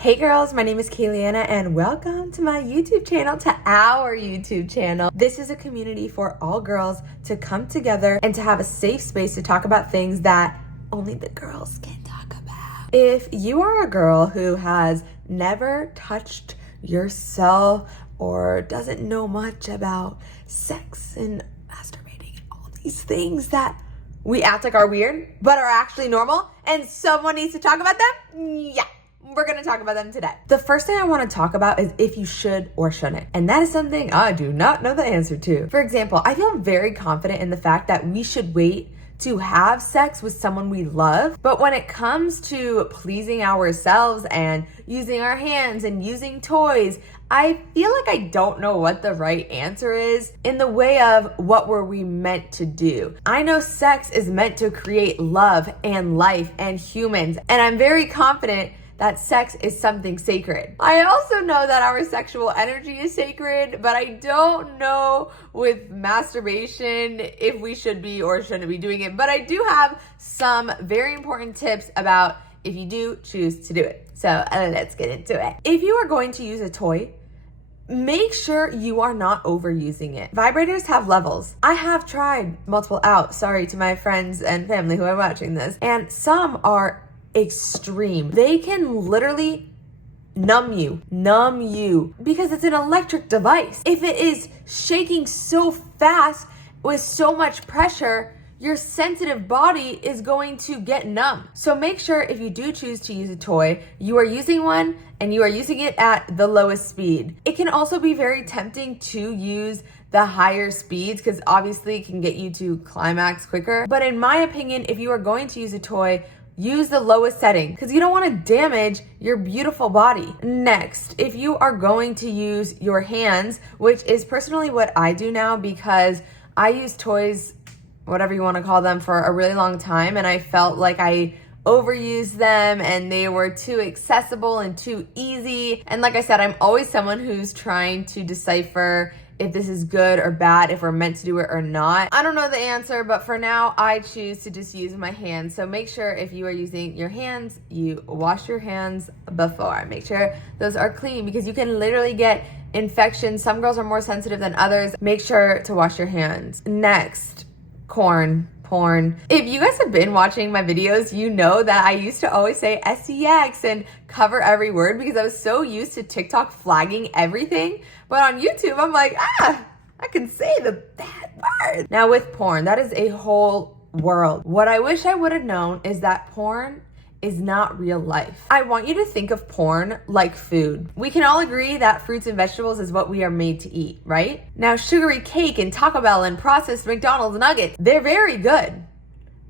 Hey girls, my name is Kayliana and welcome to my YouTube channel, to our YouTube channel. This is a community for all girls to come together and to have a safe space to talk about things that only the girls can talk about. If you are a girl who has never touched yourself or doesn't know much about sex and masturbating and all these things that we act like are weird but are actually normal and someone needs to talk about them, yeah. We're gonna talk about them today. The first thing I wanna talk about is if you should or shouldn't. And that is something I do not know the answer to. For example, I feel very confident in the fact that we should wait to have sex with someone we love. But when it comes to pleasing ourselves and using our hands and using toys, I feel like I don't know what the right answer is in the way of what were we meant to do. I know sex is meant to create love and life and humans, and I'm very confident that sex is something sacred. I also know that our sexual energy is sacred, but I don't know with masturbation if we should be or shouldn't be doing it. But I do have some very important tips about if you do choose to do it. So let's get into it. If you are going to use a toy, make sure you are not overusing it. Vibrators have levels. I have tried multiple out, sorry to my friends and family who are watching this, and some are extreme. They can literally numb you because it's an electric device. If it is shaking so fast with so much pressure, your sensitive body is going to get numb. So make sure if you do choose to use a toy, you are using one and you are using it at the lowest speed. It can also be very tempting to use the higher speeds because obviously it can get you to climax quicker. But in my opinion, if you are going to use a toy, use the lowest setting because you don't want to damage your beautiful body. Next, if you are going to use your hands, which is personally what I do now because I use toys, whatever you want to call them, for a really long time, and I felt like I overused them and they were too accessible and too easy. And like I said, I'm always someone who's trying to decipher if this is good or bad, if we're meant to do it or not. I don't know the answer, but for now, I choose to just use my hands. So make sure if you are using your hands, you wash your hands before. Make sure those are clean because you can literally get infections. Some girls are more sensitive than others. Make sure to wash your hands. Next, porn. If you guys have been watching my videos, you know that I used to always say SEX and cover every word because I was so used to TikTok flagging everything. But on YouTube, I'm like, I can say the bad word. Now with porn, that is a whole world. What I wish I would have known is that porn is not real life. I want you to think of porn like food. We can all agree that fruits and vegetables is what we are made to eat, right? Now, sugary cake and Taco Bell and processed McDonald's nuggets, they're very good,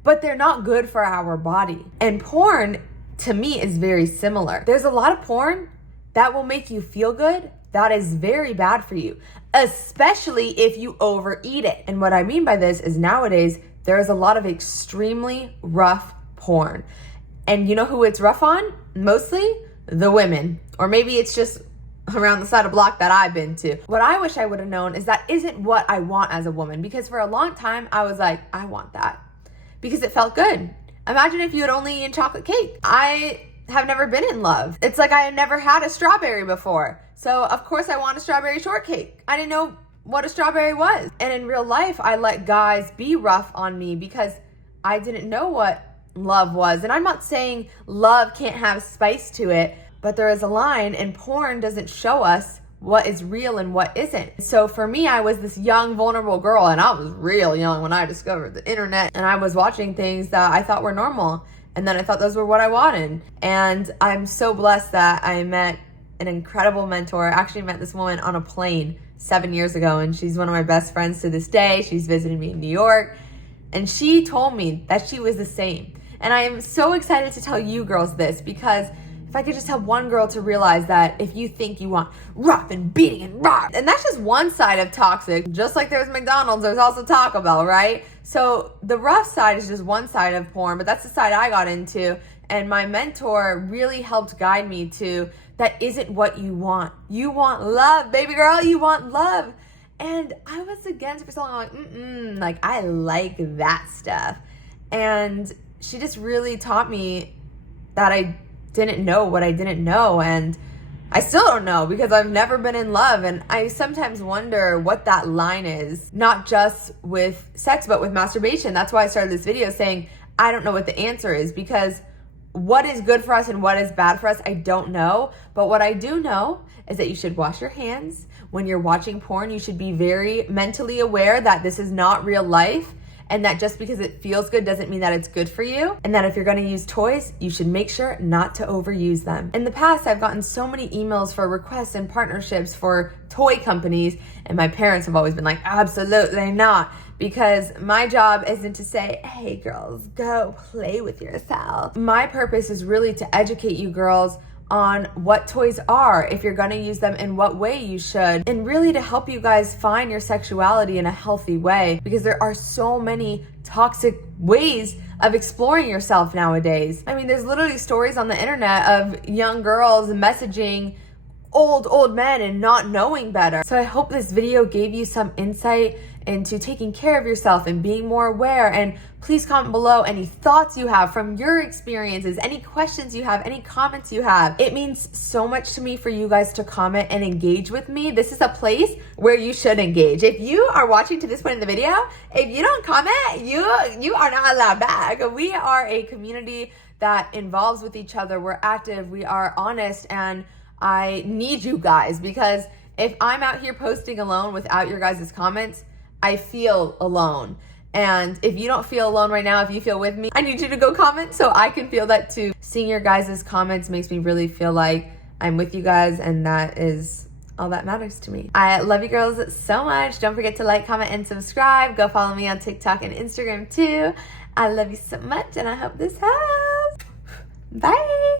but they're not good for our body. And porn, to me, is very similar. There's a lot of porn that will make you feel good that is very bad for you, especially if you overeat it. And what I mean by this is nowadays, there is a lot of extremely rough porn. And you know who it's rough on? Mostly the women. Or maybe it's just around the side of block that I've been to. What I wish I would have known is that isn't what I want as a woman. Because for a long time, I was like, I want that. Because it felt good. Imagine if you had only eaten chocolate cake. I have never been in love. It's like I had never had a strawberry before. So of course I want a strawberry shortcake. I didn't know what a strawberry was. And in real life, I let guys be rough on me because I didn't know what love was. And I'm not saying love can't have spice to it, but there is a line, and porn doesn't show us what is real and what isn't. So for me, I was this young, vulnerable girl, and I was real young when I discovered the internet, and I was watching things that I thought were normal, and then I thought those were what I wanted. And I'm so blessed that I met an incredible mentor. I actually met this woman on a plane 7 years ago, and she's one of my best friends to this day. She's visited me in New York, and she told me that she was the same. And I am so excited to tell you girls this because if I could just have one girl to realize that if you think you want rough and beating and rough, and that's just one side of toxic, just like there's McDonald's, there's also Taco Bell, right? So the rough side is just one side of porn, but that's the side I got into. And my mentor really helped guide me to that isn't what you want. You want love, baby girl, you want love. And I was against it for so long, like I like that stuff. And she just really taught me that I didn't know what I didn't know, and I still don't know because I've never been in love. And I sometimes wonder what that line is, not just with sex, but with masturbation. That's why I started this video saying I don't know what the answer is, because what is good for us and what is bad for us, I don't know. But what I do know is that you should wash your hands. When you're watching porn, you should be very mentally aware that this is not real life, and that just because it feels good doesn't mean that it's good for you. And that if you're gonna use toys, you should make sure not to overuse them. In the past, I've gotten so many emails for requests and partnerships for toy companies, and my parents have always been like, absolutely not. Because my job isn't to say, hey girls, go play with yourself. My purpose is really to educate you girls on what toys are, if you're gonna use them, in what way you should, and really to help you guys find your sexuality in a healthy way, because there are so many toxic ways of exploring yourself nowadays. I mean, there's literally stories on the internet of young girls messaging old men and not knowing better. So I hope this video gave you some insight into taking care of yourself and being more aware. And please comment below any thoughts you have from your experiences, any questions you have, any comments you have. It means so much to me for you guys to comment and engage with me. This is a place where you should engage. If you are watching to this point in the video, if you don't comment, you are not allowed back. We are a community that involves with each other. We're active, we are honest, and I need you guys, because if I'm out here posting alone without your guys' comments, I feel alone. And if you don't feel alone right now, if you feel with me, I need you to go comment so I can feel that too. Seeing your guys' comments makes me really feel like I'm with you guys, and that is all that matters to me. I love you girls so much. Don't forget to like, comment, and subscribe. Go follow me on TikTok and Instagram too. I love you so much, and I hope this helps. Bye.